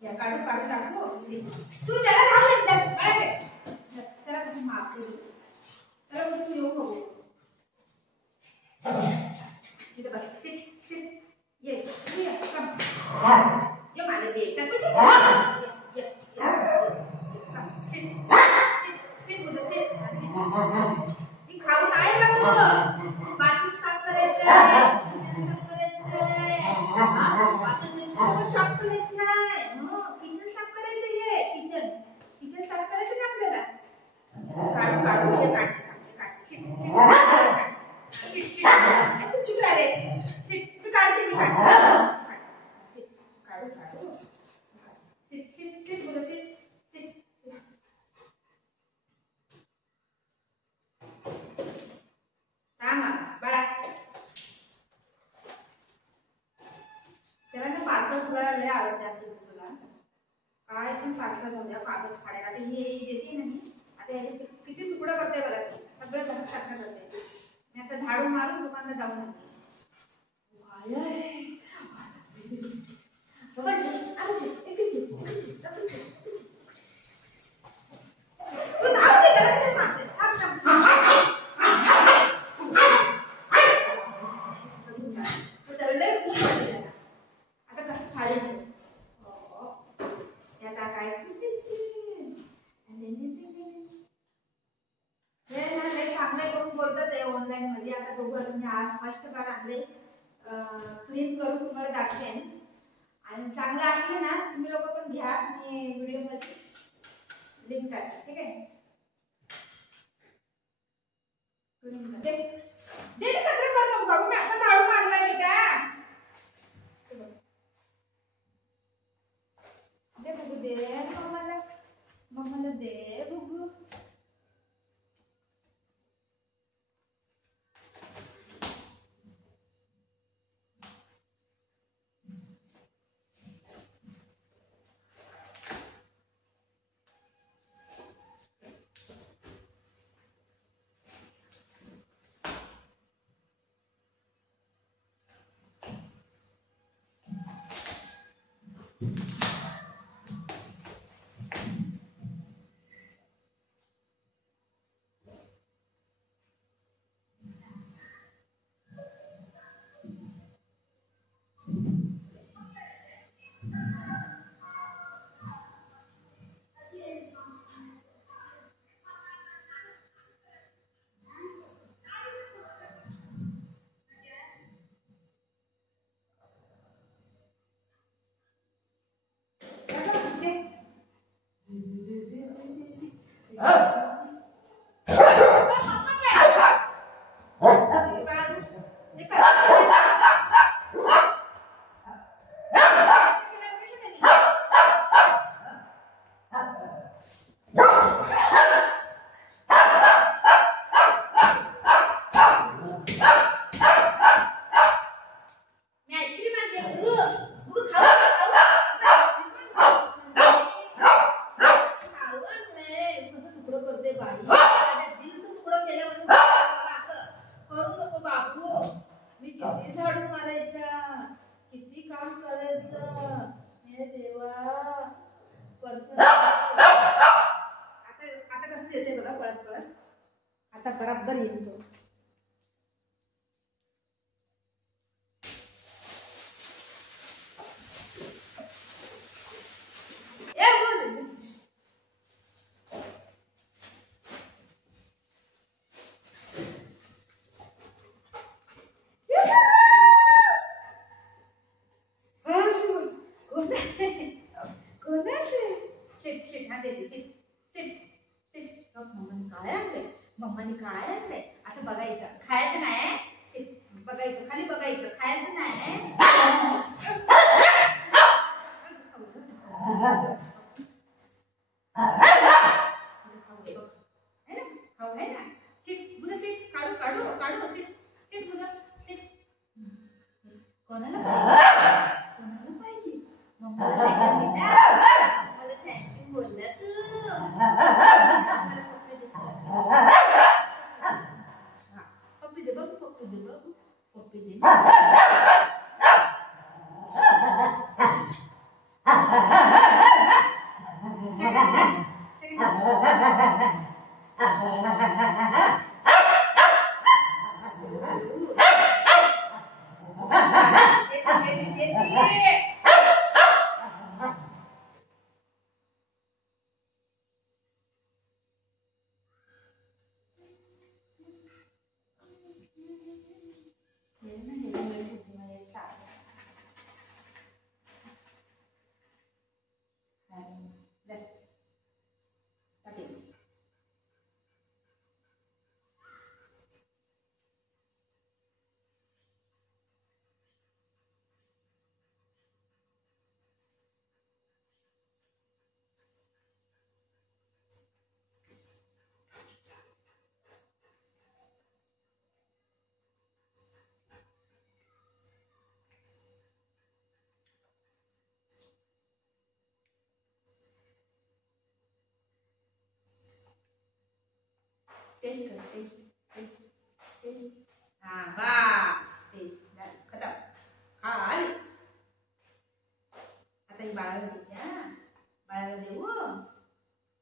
या काढू काढू टाकू तू त्याला लावून त्याला कुठे माफ केली त्याला कुठे येऊ नको तिथे बस ये माझा बेटा खाऊ आहे बाथरूम साफ करायचं काय पण पार्सल होऊन द्या कागद फाडायला आता हे देते ना मी आता याचे किती तुकडा करते बघा सगळं घरात टाकणं करते मी आता झाडू मारून दुकानात जाऊन आणते ऑनलाइन मध्ये आता दोघं मी आज फर्स्ट बार आणले क्लीन करून तुम्हाला दाखवेन आणि चांगलं असले ना तुम्ही लोक पण घ्या मी व्हिडिओ मध्ये लिंक टाकते ठीक आहे दे कचरा करू नको बाबू मी आता झाडू मारलाय बेटा दे बघू दे मम्माला दे बघू किती काम करायचं हे देवा आता कसं येते बघा पळत पळत आता बराबर येईल तो मम्माने काय आणलंय असं बघायचं खायचं नाही बघायचं खाली बघायचं खायचं नाही खाऊ आहे ना सीट बुधा सीट काढू काढू काढू सीट सीट बुधा सीट कोणाला पाहिजे मम्माला थँक्यू बोलला तू पप्पी दे बाबू पप्पी दे बाबू पप्पी दे टेस्ट कर, टेस्ट हाँ वाह, टेस्ट खत्म. हा आले. आता ही बाळाला देऊ, बाळाला देऊ,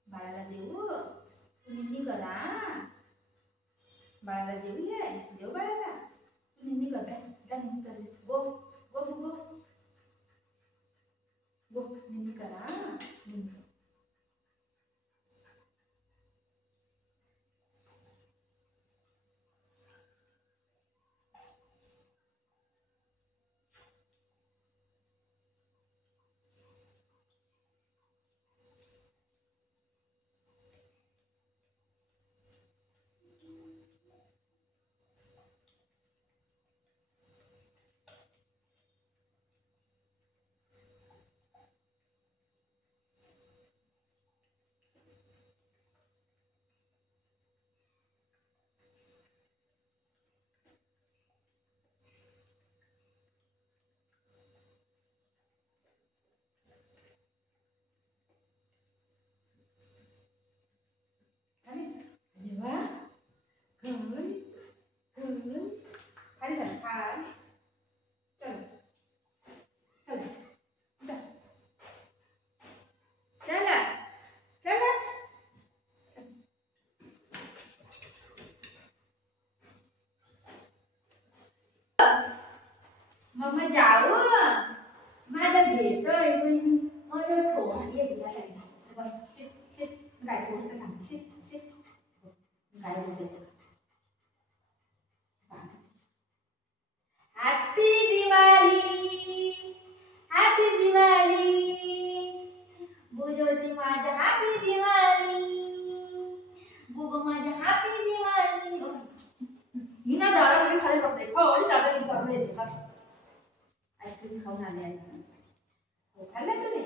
बाळाला देऊ. निन्नी करा, बाळाला देऊया, देऊ बाळाला. तू निन्नी कर, जा निन्नी कर. गो गो गो गो निन्नी करा, निन्नी कर. मम्मा जाऊ माझा भेटतोय माझ्या फोन ये बिला काय गोष्ट सांगते काय बोलते. हॅपी दिवाळी, हॅपी दिवाळी बुजोची माझ्या, हॅपी दिवाळी बुबो माझ्या, हॅपी दिवाळी. हिना दारामध्ये खाली कपडे खाली दारामध्ये कपडे येतात. आईस्क्रीम खाऊन आले आहे. खाल्ला तुम्ही?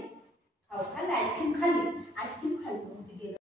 खाल्ला आईस्क्रीम खाल्ली, आईस्क्रीम खाल्ली.